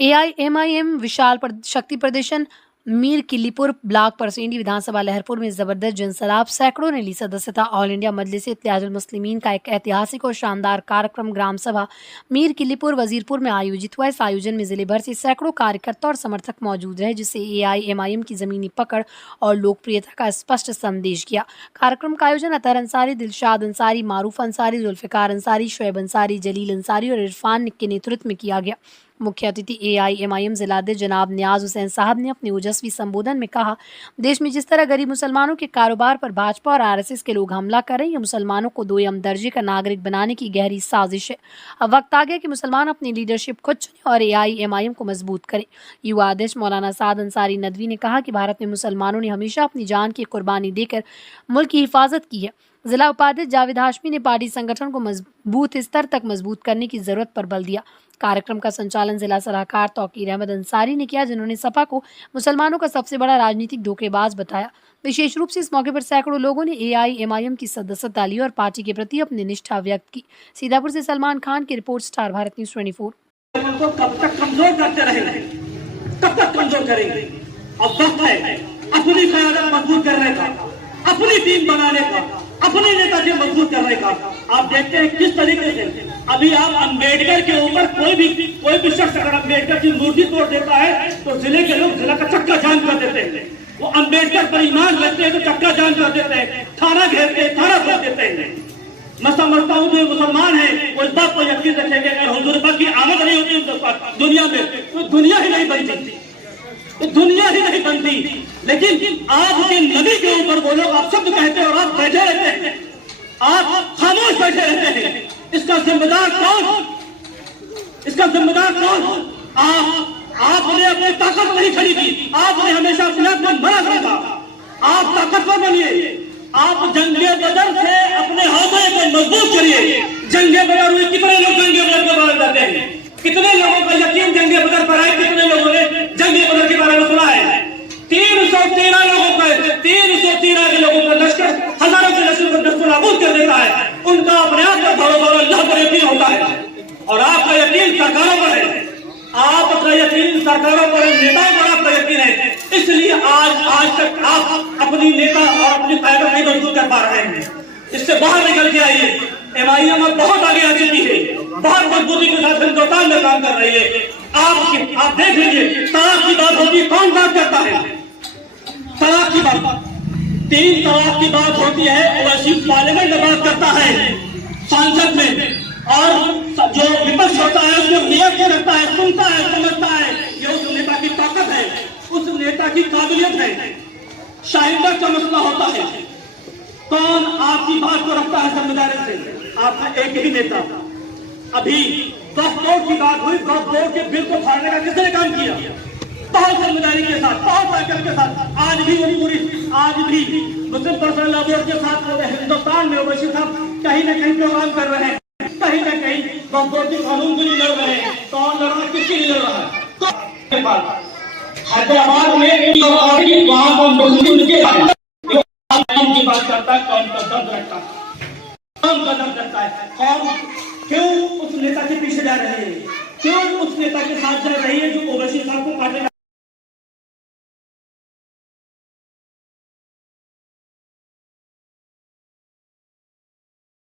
AIMIM विशाल शक्ति प्रदर्शन Mir किलीपुर block Parsendi विधानसभा लहरपुर में जबरदस्त जनसलाब, सैकड़ों ने ली सदस्यता। ऑल इंडिया मजलिस इत्तेहादुल मुस्लिमीन का एक ऐतिहासिक और शानदार कार्यक्रम ग्राम सभा मीर किलीपुर वजीरपुर में आयोजित हुआ। इस आयोजन में जिले भर से सैकड़ों कार्यकर्ता और समर्थक मौजूद रहे, जिससे एआईएमआईएम की जमीनी पकड़ और लोकप्रियता का स्पष्ट संदेश किया। कार्यक्रम का आयोजन अतहर अंसारी, दिलशाद अंसारी, मारूफ अंसारी, जुल्फिकार अंसारी, शुएब अंसारी, जलील अंसारी और इरफान के नेतृत्व में किया गया। मुख्य अतिथि एआईएमआईएम जिलाध्यक्ष जनाब नियाज हुसैन साहब ने अपने ओजस्वी संबोधन में कहा, देश में जिस तरह गरीब मुसलमानों के कारोबार पर भाजपा और आरएसएस के लोग हमला कर रहे हैं, यह मुसलमानों को दोयम दर्जे का नागरिक बनाने की गहरी साजिश है। अब वक्त आ गया कि मुसलमान अपनी लीडरशिप खुद चुने और एआईएमआईएम को मजबूत करें। युवा अध्यक्ष मौलाना साद अंसारी नदवी ने कहा कि भारत में मुसलमानों ने हमेशा अपनी जान की कुर्बानी देकर मुल्क की हिफाजत की है। जिला उपाध्यक्ष जावेद हाशमी ने पार्टी संगठन को मजबूत स्तर तक मजबूत करने की जरूरत पर बल दिया। कार्यक्रम का संचालन जिला सलाहकार तौकीर अहमद अंसारी ने किया, जिन्होंने सपा को मुसलमानों का सबसे बड़ा राजनीतिक धोखेबाज बताया। विशेष रूप से इस मौके पर सैकड़ों लोगों ने एआईएमआईएम की सदस्यता ली और पार्टी के प्रति अपनी निष्ठा व्यक्त की। सीतापुर से सलमान खान की रिपोर्ट, स्टार भारत न्यूज 24। कब तक कमजोर करते रहेंगे, कब तक कमजोर करेंगे? अब वक्त है अपनी क़यादत मजबूत करने का, अपनी टीम बनाने का, अपने नेता को मजबूत करने का। आप देखते हैं किस तरीके से अभी आप अंबेडकर के ऊपर कोई भी शख्स अगर अंबेडकर की मूर्ति तोड़ देता है तो जिले के लोग जिला का चक्का जाम कर देते हैं। वो अंबेडकर पर ईमान रखते हैं तो चक्का जाम कर देते हैं, थाना घेरते हैं, थाना भर देते हैं। मैं समझता हूँ जो मुसलमान है वो इस बात को यकीन रखेंगे, अगर हुजूर पाक की आमद नहीं होती उनके पास दुनिया में तो दुनिया ही नहीं बनती, तो दुनिया ही नहीं बनती। लेकिन आपके नबी के ऊपर वो लोग आप शब्द कहते हैं और आप बैठे रहते हैं, आप खामोश बैठे रहते हैं। इसका जिम्मेदार कौन? इसका जिम्मेदार कौन? आपने अपनी ताकत नहीं खड़ी की, आपने हमेशा अपने आप को बड़ा रखा। आप ताकतवर बनिए, आप जंगे बदर से अपने हौसले को मजबूत करिए। जंगे बदर हुए, कितने लोग जंगे बदर के बारे में जानते हैं? कितने लोगों का यकीन जंगे बदर पर है? कितने लोगों ने जंगे बदर के बारे में सुना है? 313 लोगों पर 313 के लोगों पर लश्कर हजारों के लश्कर को नस्तनाबूद कर देता है। उनका अपने आप पर भरोसा अल्लाह पर यकीन होता है और आपका यकीन सरकारों पर है। आपका यकीन सरकारों पर, नेताओं पर आपका यकीन है, इसलिए आज तक आप अपनी नेता और अपनी क़यादत नहीं मजबूत कर पा रहे हैं। इससे बाहर निकल के आइए। एमआईएम अब बहुत आगे आ चुकी है, बहुत मजबूती के साथ हिंदुस्तान में काम कर रही है। आप देख लीजिए, तलाक की बात होती है, कौन बात करता है? तलाक की बात, 3 तलाक की बात होती है, वैसी पार्लियामेंट में बात करता है, संसद में, और जो विपक्ष होता है उसको नियत के रखता है, सुनता है, समझता है। ये उस नेता की ताकत है, उस नेता की काबिलियत है। शाहिदा का मसला होता है, कौन आपकी बात को रखता है जिम्मेदारी से? आपका एक ही नेता। अभी वक्फ बोर्ड की बात हुई, वक्फ बोर्ड के बिल को फाड़ने का किसने काम किया? बहुत जिम्मेदारी के साथ, बहुत ताकत के साथ। आज भी मुस्लिम पर्सनल लॉ बोर्ड के साथ हिंदुस्तान में ओवैसी साहब कहीं न कहीं प्रोग्राम कर रहे हैं, कहीं न कहीं वक्फ बोर्ड के कानून के लिए लड़ रहे हैं। कौन लड़ रहा है, किसके लिए लड़ रहा है? हैदराबाद में की बात करता है, कौन कदम रखता है, कौन कदम करता है, कौन क्यों उस नेता के पीछे जा रहे हैं, क्यों उस नेता के साथ जा रही है जो ओवैसी साहब को काटेगा?